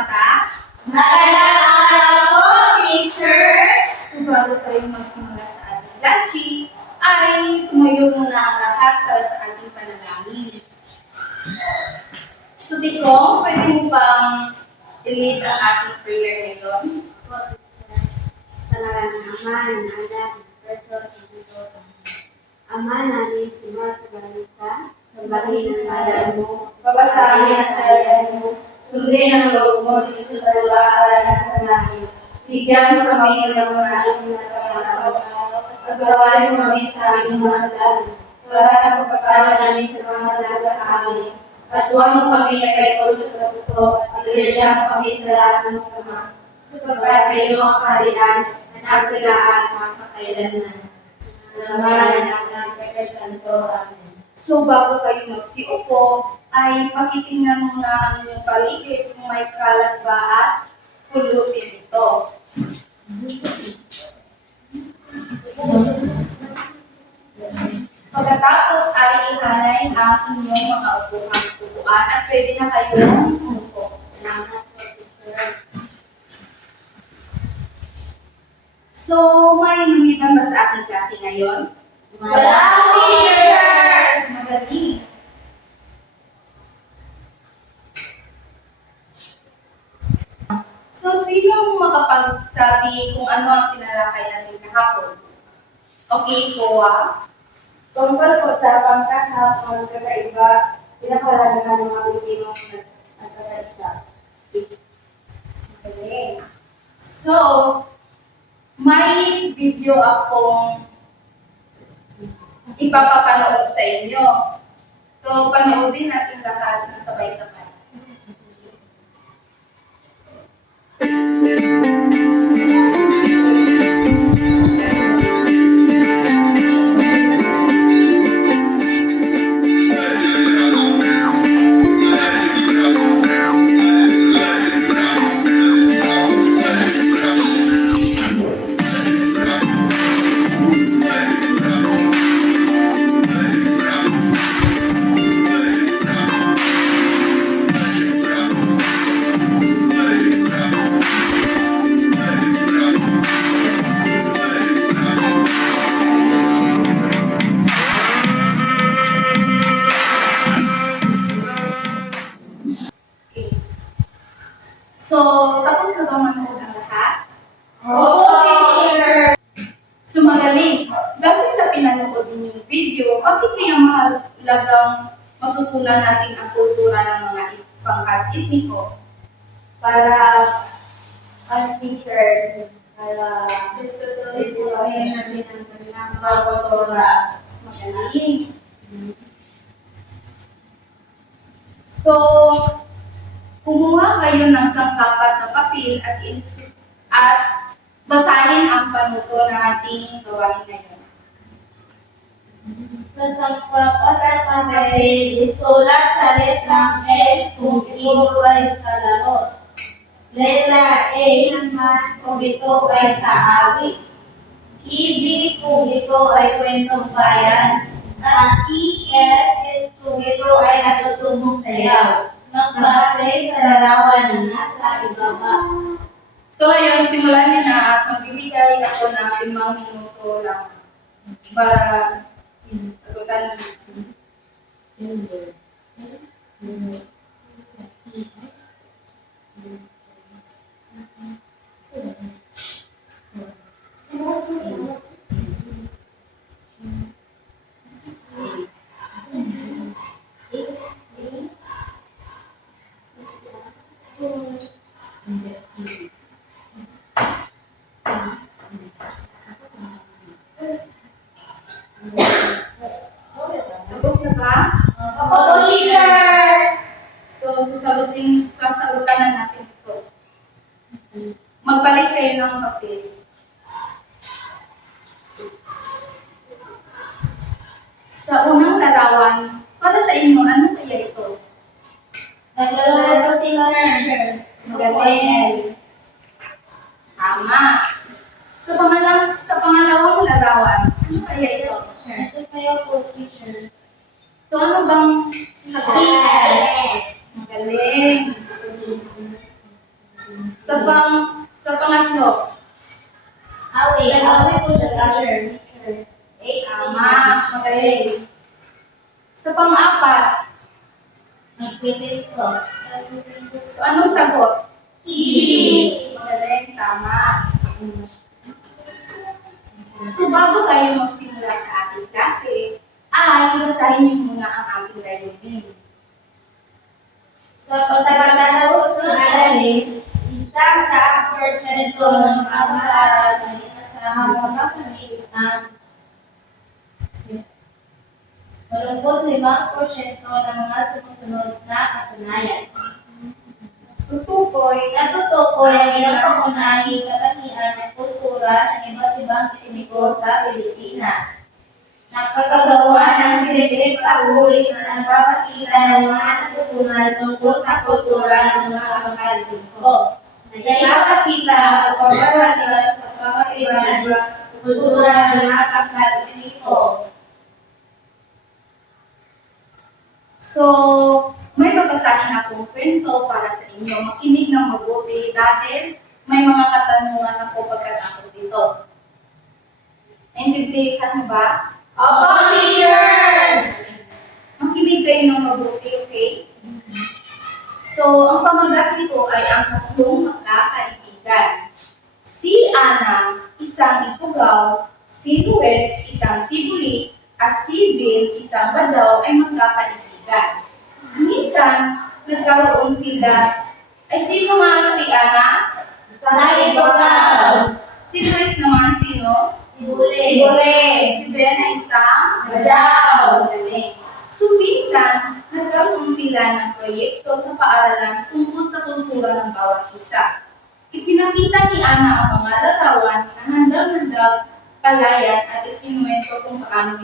bata? Magandang araw po, teacher! So bago tayo magsimula sa ating klase, ay tumayo muna ang lahat para sa ating panalangin. So Tikong, pwede mo bang i-lead ang ating prayer ngayon? Sa ngalan ng Ama, ng Anak, ng Espiritu Santo. Ama namin, sumasagalita sa bahin ng ngalan mo, papasahin ang kalayan mo, sundin ang loob mo dito sa lupa para nasa langit. Bigyan mo kami ng mga sa pangalaman at pagbawarin mo kami sa aming mga kasalanan, para na pagpapala namin sa mga nasa sa amin. At huwag mo kami ipagpulot sa puso at iladyan mo kami sa lahat ng sama, sapagkat sa iyo ang kaharian at nagpilaan ang kakailanman. Salamat ng Espiritu Santo. Amen. So bago kayo magsiupo, ay pakitingnan muna ang inyong paligid kung may kalat ba at pulutin ito. Pagkatapos ay ihanay ang inyong mga upuan at pwede na kayong umupo. Salamat po, teacher. So, may namitan ba sa ating klase ngayon? Wala, teacher! Magaling. So, sino makapagsabi kung ano ang tinalakay natin kahapon? Okay, Koa? Tungkol po sa pangkatap ng kakaiba, pinakalagahan ng mga Pilipinong nagkakaisa. Galing. So, may video akong ipapapanood sa inyo. So, panoodin natin lahat ng sabay-sabay. So, tapos na bang manood ang lahat? Opo, teacher! So, magaling. Base sa pinanood ninyong video, bakit kaya mahalagang matutunan natin ang kultura ng mga pangkat etniko? Para as teacher, para discrimination natin ang kanilang kultura. Magaling. So, kumuha kayo ng sangkapat na papel at basahin ang panuto ng ating gawain ngayon. Sa sangkapat at papel, isulat sa letrang F kung ito ay sa laro. Letra A naman kung ito ay sa awit. B kung ito ay kwentong bayan. At ES kung ito ay natutubong sayaw. Magbase sa larawan na nasa ibaba. So ngayon, simulan niyo na at magbibigay ako ng 5 minuto lang para sagutan niyo. Tapos na ba? Opo, teacher! So, sasagutan na natin ito. Magpalit kayo ng papel. Sa unang larawan, para sa inyo, ano kaya ito? Naglalaro si teacher. Magaling. Tama. Sa pangalawang larawan, ano kaya ito? Nasa sayo po, teacher. So, ano bang PS. Magaling. Sa pangatlo, Away po sa teacher. tama, magaling. Sa pang-apat, Nagpipinto. so anong sagot? Hindi. Magaling, tama. So bago tayo magsimula sa ating klase, ay basahin niyo muna ang ating layunin. Sa pagkakatapos ng aralin, isang ka-porsyento ng mga mag-aaral na inasahang magkakamit ng 85% ng mga sumusunod na kasanayan. Tutukoy, Natutukoy ang ilang pangunahing katangian ng kultura ng iba't ibang etniko sa Pilipinas. Nakakagawa ng silbiling pag-uwi na nagpapakita ng mga natutunan tungkol sa kultura ng mga kamag-anak. Nagpapakita ang pagbabalas sa pagkakaiba ng kultura ng mga kamag-anak. so may babasahin akong kwento para sa inyo. Makinig ng mabuti dahil may mga katanungan ako pagkatapos ito. Naintindihan niyo ba? Opo, teacher! Makinig kayo ng mabuti, okay? So, ang pamagat nito ay ang tatlong magkakaibigan. Si Ana, isang Ifugao, si Luis, isang Tibuli, at si Bill, isang Bajau ay magkakaibigan. Minsan, nagkaroon sila, ay sino nga si Ana? Sa Ifugao. Si Luis naman sino? Ibuli. Si Ben ay isang Bajau. Magaling. So minsan, nagkaroon sila ng proyekto sa paaralan tungkol sa kultura ng bawat isa. Ipinakita ni Ana ang mga larawan na handang-handang palayan at ipinuwento kung paano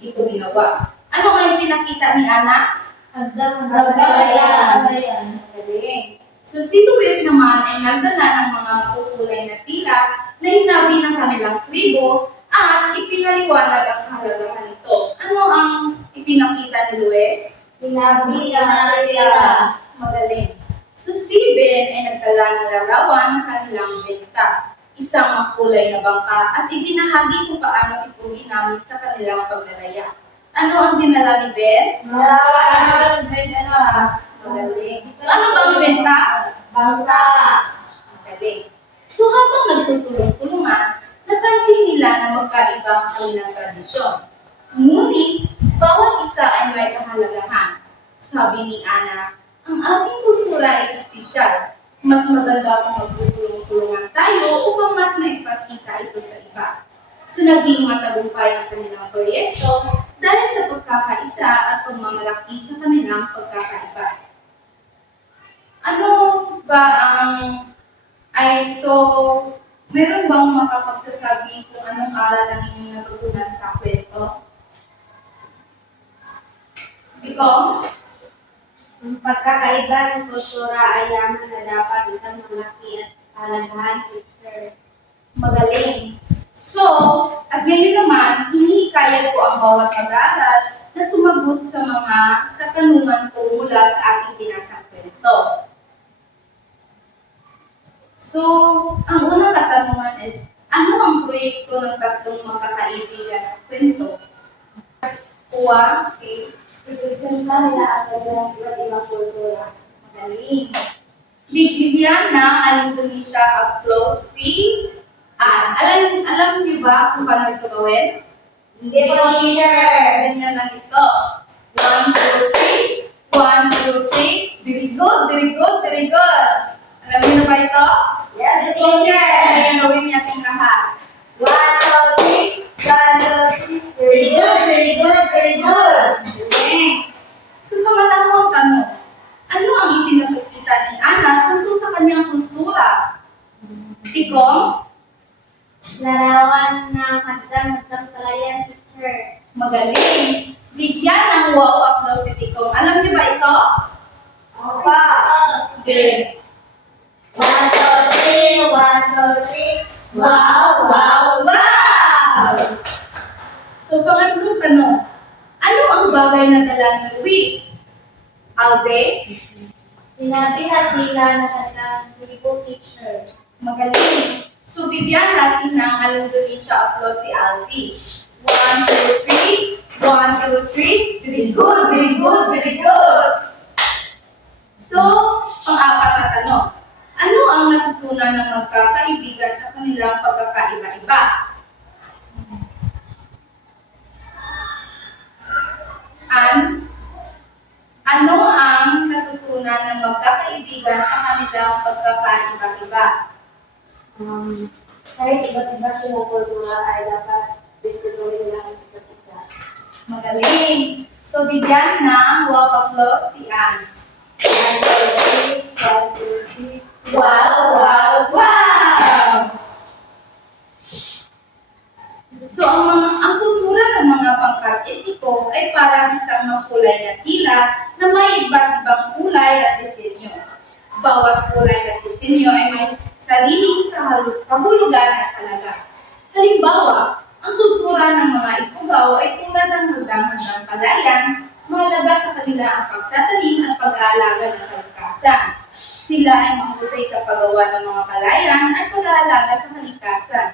ito ginawa. Ano ang ipinakita ni Ana? Magkakabayan. Magaling. So si Luis naman ay nagdala ng mga makukulay na tila na hinabi ng kanilang tribo at ipinaliwanag ang kahalagahan nito. Ano ang ipinakita ni Luis? Sinabi ang nila. Magaling. So si Ben ay nagdala ng larawan ng kanilang benta, isang makulay na bangka at ibinahagi kung paano ito ginamit sa kanilang paglalaya. Ano ang dinala ni Ben? Magaling. So ano bang benta? Bangka. Magaling. So habang nagtutulong-tulungan, napansin nila na magkaiba ang kanilang tradisyon. Ngunit, bawat isa ay may kahalagahan. Sabi ni Ana, ang ating kultura ay espesyal. Mas maganda kung magtutulong-tulungan tayo upang mas maipakita ito sa iba. So naging matagumpay ang kanilang proyekto dahil sa pagkakaisa at pagmamalaki sa kanilang pagkakaiba. Ano ba ang meron bang makapagsasabi kung anong aral ang inyong natutunan sa kwento? Ikaw? Ang pagkakaiba ng kultura ay yaman na dapat itang malaki at halagahan, teacher. Magaling. So, at ngayon naman, hinihikayat ko ang bawat mag-aaral na sumagot sa mga katanungan ko mula sa ating binasang kwento. So, ang unang katanungan is, ano ang proyekto ng tatlong magkakaibigan sa kwento? Kuha, okay. Representa nila ang kanilang iba't ibang kultura. Magaling. Bigyan ng Indonesia applause si Ann. Alam niyo ba kung paano ito gawin? Hindi po, teacher. Ganyan lang ito. 1, 2, 3. 1, 2, 3. Very good, very good, very good. Alam niyo na ba ito? Yes, teacher. Kaya gawin natin lahat. 1, 2, 3. 1, 2, 3. Very good, very good, very good. Okay. So, pangalawang tanong. Ano ang ipinakikita ni Ana tungkol sa kanyang kultura? Tikong? Larawan ng handang-handang palayan, teacher. Magaling. Bigyan ng wow applause si Tikong. Alam niyo ba ito? Opa. Okay. 1, 2, 3. 1, 2, 3. Wow! Wow! Wow! So, pangatlong tanong. Ano ang bagay na dala ni Luis? Alze? Sinabi at nila na kanilang Very good teacher. Magaling. So, bigyan natin ng Indonesia applause si Alzi. 1, 2, 3. 1, 2, 3. Very good, very good, very good. So, pang-apat na tanong. Ano ang natutunan ng magkakaibigan sa kanilang pagkakaiba-iba? Ano ang natutunan ng magkakaibigan sa kanilang pagkakaiba-iba? Kahit iba't iba silang kultura ay dapat respetuhin lang isa't isa. Magaling! So, bigyan ng walk applause si Anne. 1, 2, 3. Wow, wow, wow! So, ang kultura ng mga pangkat etniko ay parang isang makulay na tila na may iba't ibang kulay at disenyo. Bawat kulay at disenyo ay may sariling kahulugan at halaga. Halimbawa, ang kultura ng mga Ifugao ay tulad ng hanggang-hanggang palayan, mahalaga sa kanila ang pagtatanim at pag-aalaga ng kalikasan. Sila ay mahusay sa paggawa ng mga palayan at pag-aalaga sa kalikasan.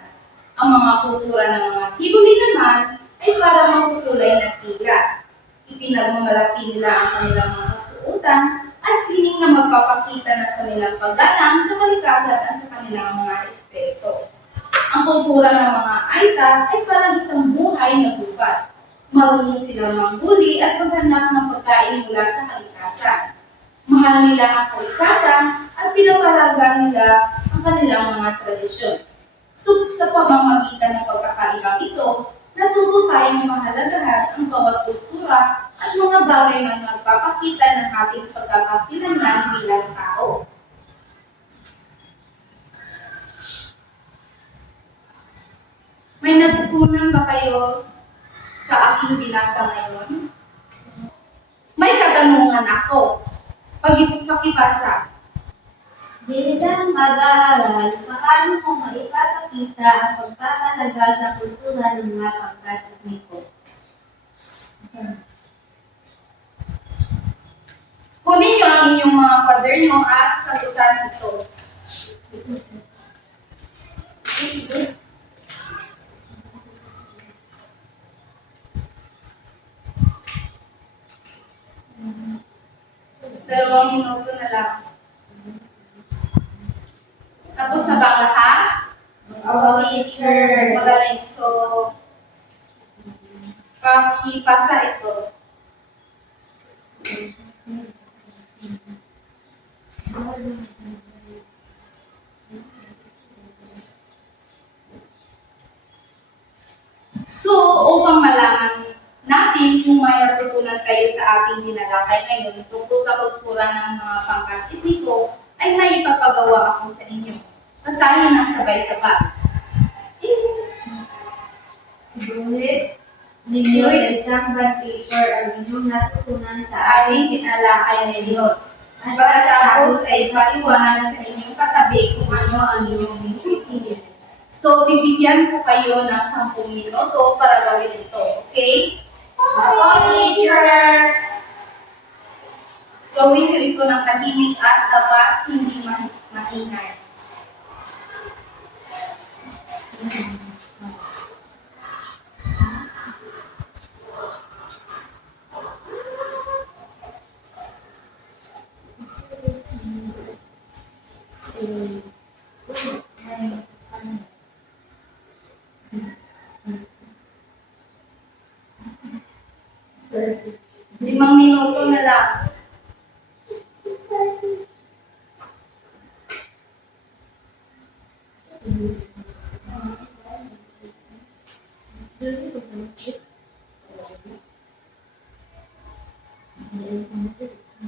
Ang mga kultura ng mga Tiboli naman ay parang makukulay na tila. Ipinagmamalaki nila ang kanilang mga kasuotan at sining na magpapakita ng kanilang paggalang sa kalikasan at sa kanilang mga respeto. Ang kultura ng mga Aita ay parang isang buhay na gubat. Marunong silang manghuli at maghanap ng pagkain mula sa kalikasan. Mahal nila ang kalikasan at pinapalagan nila ang kanilang mga tradisyon. So, sa pamamagitan ng pagkakaibang ito, natuto tayong mahalagahan ang bawat kultura at mga bagay na nagpapakita ng ating pagkakakilanlan bilang tao. May natutunan ba kayo sa aking binasa ngayon? May katanungan ako. Pakibasa. Bilang mag-aaral, paano mo maipapakita ang pagpapalaga sa kultura ng mga pangkat etniko? Kunin niyo ang inyong mga kwaderno at sagutan ito. Dalawang minuto na lang. Tapos na ba ang lahat? Oo, teacher. Magaling. So, pakipasa ito. So, upang malaman natin kung may natutunan kayo sa ating dinalakay ngayon tungkol sa kultura ng mga pangkat etniko, ay may ipapagawa ako sa inyo. Basahin ng sabay-sabay. Ibulit ninyo sa isang bond paper ang inyong natutunan Sa sa ating dinalakay ngayon. At pagkatapos ay paliwanag sa inyong katabi kung ano ang inyong binibigyan. So, bibigyan ko kayo ng 10 minuto para gawin ito. Okay? Ako, teacher. Gawin niyo ito ng tahimik at dapat hindi maingay. Limang minuto na lang.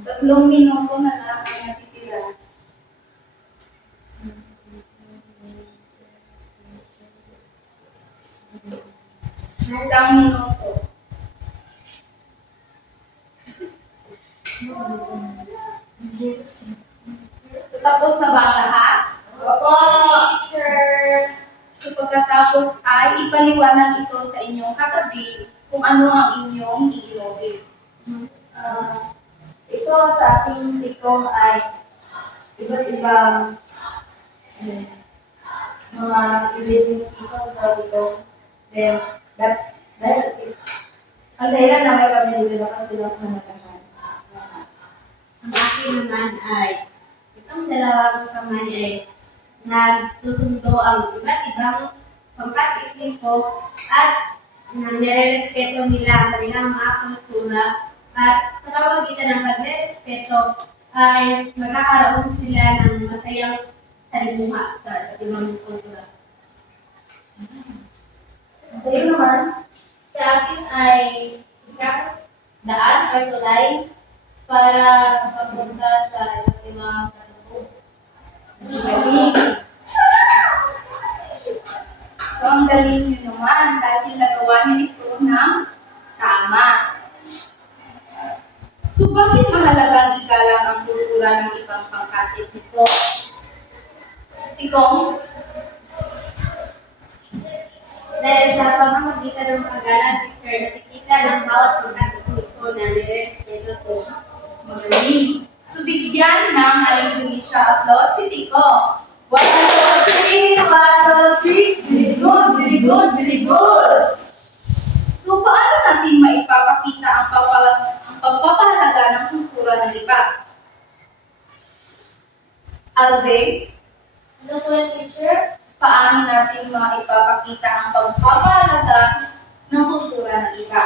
Tatlong minuto na lang ang natitira. Isang minuto. So, tapos na ba ang lahat? Opo, teacher. So pagkatapos ay ipaliwanag ito sa inyong katabi kung ano ang inyong iinumin. Ito sa ating tikong ay iba't ibang mga religious people sa dito. Then, dahil, ang dahilan na may kami dito na kasi lang nanagahan. Ang akin naman ay, itong dalawang kamay ay nagsusundo ang iba't ibang pangkat etniko at nire-respeto nila ang kanilang mga kultura at sa pamamagitan ng pagre-respeto ay magkakaroon sila ng masayang salimuha sa iba't ibang kultura. Sa iyo naman, Sa akin ay isang daan or tulay para papunta sa iba't ibang kalubog. Galing. So, ang galing nyo naman dahil nagawa niyo ito ng tama. So, bakit mahalagang igalang ang kultura ng ibang pangkat etniko? Tikong, Dahil sa pamamagitan ng paggalang teacher, nakikita ng bawat pangkat etniko na nire-respeto sa magaling. So, bigyan ng Indonesia applause si Tiko. 1, 2, 3, 1, 2, 3. Very good, very good, very good. So, paano natin maipapakita ang pagpapahalaga ng kultura ng iba? Alze, Ano po yung teacher? paano natin maipapakita ang pagpapahalaga ng kultura ng iba?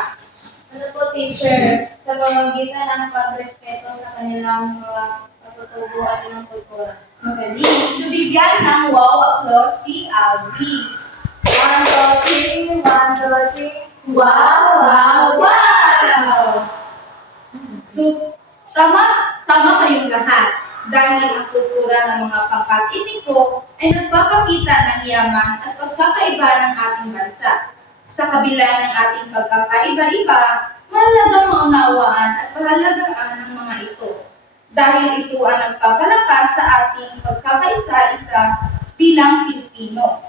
Ano po teacher? Sa pamamagitan ng pagrespeto sa kanilang mga pagtutubuan ng kultura. Magaling. So, bigyan ng wow applause si Alzi. 1, 2, 3, 1, 2, 3. Wow, wow, wow! So, tama kayong lahat. Dahil ang kultura ng mga pangkat etniko ay nagpapakita ng yaman at pagkakaiba ng ating bansa. Sa kabila ng ating pagkakaiba-iba, mahalagang maunawaan at pahalagaan ng mga ito. Dahil ito ang nagpapalakas sa ating pagkakaisa-isa bilang Pilipino.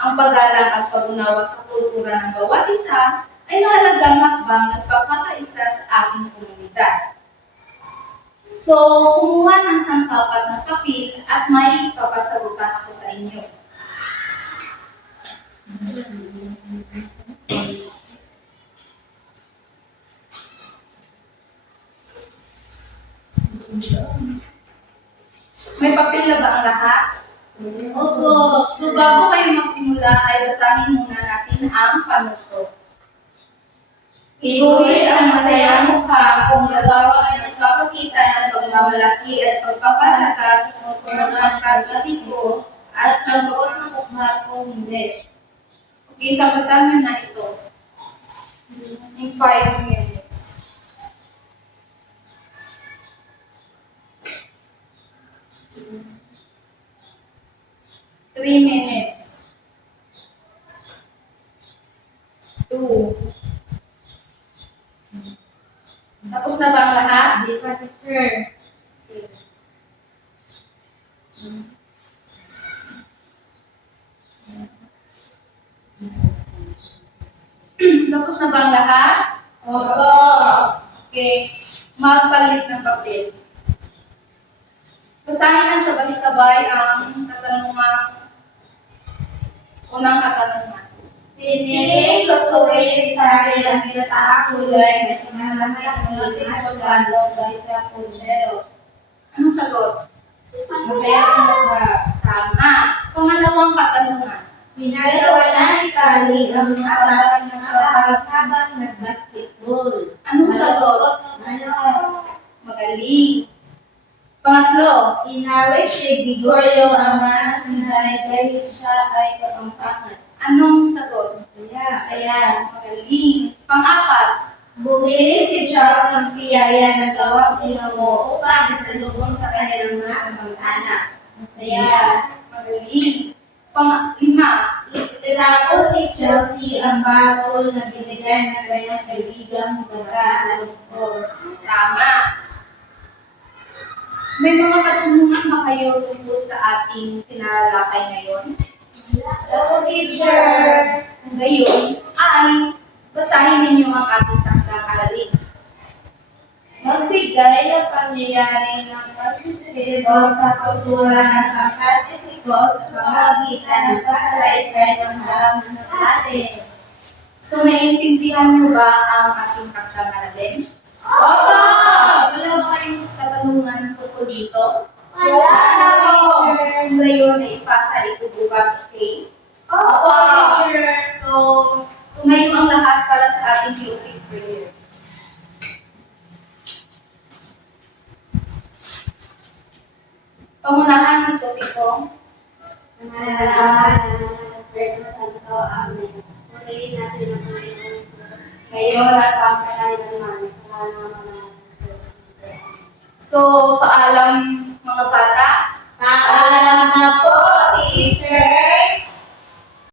Ang paggalang at pag-unawa sa kultura ng bawat isa ay mahalagang hakbang ng pagkakaisa sa ating komunidad. So, kumuha ng sangkapat na papel at may papasagutan ako sa inyo. May papel na ba ang lahat? Opo. So, bago kayo magsimula ay basahin muna natin ang panuto. Iguhit ang masayang mukha kung nagawa ay nagpapakita ng pagmamalaki at pagpapahalaga sa kultura ng pagkatiko at nagbuot ng mukha kung hindi. Okay, sagutan nyo na ito. In 5 minutes. Three minutes. 2. Tapos na ba ang lahat? Hindi pa teacher. Tapos na ba ang lahat? Opo. Okay. Magpalit ng papel. Basahin na sabay-sabay ang katanungan. Unang katanungan. Piniling lutuin sa akin ang kinataang kulay na pinamahit ng pinagpapalong dahil sa punsero. Anong sagot? Masayang mukha. Tama. Pangalawang katanungan. Pinagawa na ni Kali ang mga batang nakapag habang nag-basketball. Anong sagot? Ano? Magaling. Pangatlo. Inawit si Gregorio ang manang Pinay dahil siya ay kapampangan. Anong sagot? Masaya. Magaling. Pang-apat. Bumili si Charles ng piyaya ng gawang Pinomo upang isalubong sa kanilang mga kamag-anak. Masaya. Magaling. Pang-lima. Itinapon ni Chelsea ang bakol na binigay ng kanyang kaibigang baga ng lungkot. Tama. May mga katanungan ba kayo tungkol sa ating pinalakay ngayon? Hello, teacher! Ngayon ay basahin ninyo ang ating takdang aralin. Magbigay ng pangyayari ng pagsisilo sa kultura ng pangkat etiko sa pamamagitan ng kasalaysay ng halaman ng klase. So, naiintindihan niyo ba ang aking pagkamaralin? Opo! Wala ba kayong katanungan tungkol dito? Wala na, teacher! Kung ngayon ay ipasa ito bukas, okay? Opo, teacher! So, tumayo ang lahat para sa ating closing prayer. Pangunahan nito, Tito. Sa ngalan ng Ama, ng Anak, ng Espiritu Santo. Amen. Purihin natin ang Panginoon ko. Ngayon at Kailanman sa ngalan ng Ama, ng Anak, ng Espiritu Santo. Amen. So, paalam mga bata. Paalam na po, teacher!